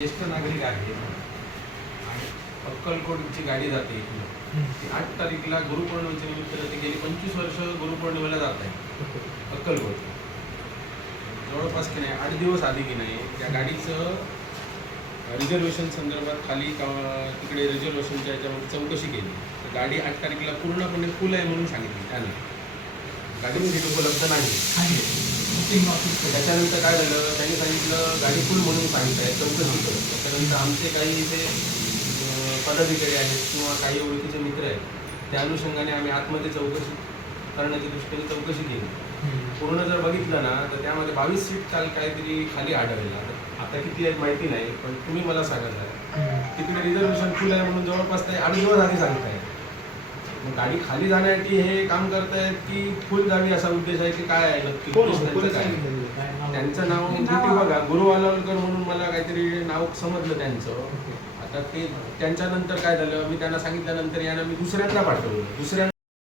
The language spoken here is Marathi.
ज्येष्ठ नागरिक आहे. आणि अक्कलकोटची गाडी जाते ती आठ तारीखला गुरुपौर्णिमेच्या निमित्त ते गेली. पंचवीस वर्ष गुरुपौर्णिमेला जात आहे. अक्कलकोट. जवळपास की नाही आठ दिवस आधी की नाही त्या गाडीचं रिझर्वेशन संदर्भात खाली का- तिकडे रिझर्वेशनच्या याच्यामध्ये चौकशी केली. तर गाडी आठ तारखेला पूर्णपणे फुल आहे म्हणून सांगितली. त्याने. गाडी उपलब्ध नाही. त्याच्यानंतर काय झालं? त्यांनी सांगितलं गाडी फुल म्हणून सांगितलंय चौकशी करत? त्याच्यानंतर आमचे काही इथे पदाधिकारी आहेत किंवा काही ओळखीचे मित्र आहेत त्या अनुषंगाने आम्ही आतमध्ये चौकशी करण्याच्या दृष्टीने चौकशी केली. पूर्ण जर बघितलं ना तर त्यामध्ये बावीस सीट काल काहीतरी खाली आढळला. आता किती आहेत माहिती नाही पण तुम्ही मला सांगा जरा. तिकडे रिझर्वेशन फुल आहे म्हणून जवळपास ते आठ दिवस आधी सांगताय. मग गाडी खाली जाण्यासाठी हे काम करतायत की फुल जावी असा उद्देश आहे की काय आहे नक्की? काय? आहे? त्यांचं नाव किती बघा गुरु वालावलकर म्हणून मला काहीतरी नाव समजलं त्यांचं. आता ते त्यांच्यानंतर काय झालं? मी त्यांना सांगितल्यानंतर यांना मी दुसऱ्यांदा पाठवलं. दुसऱ्या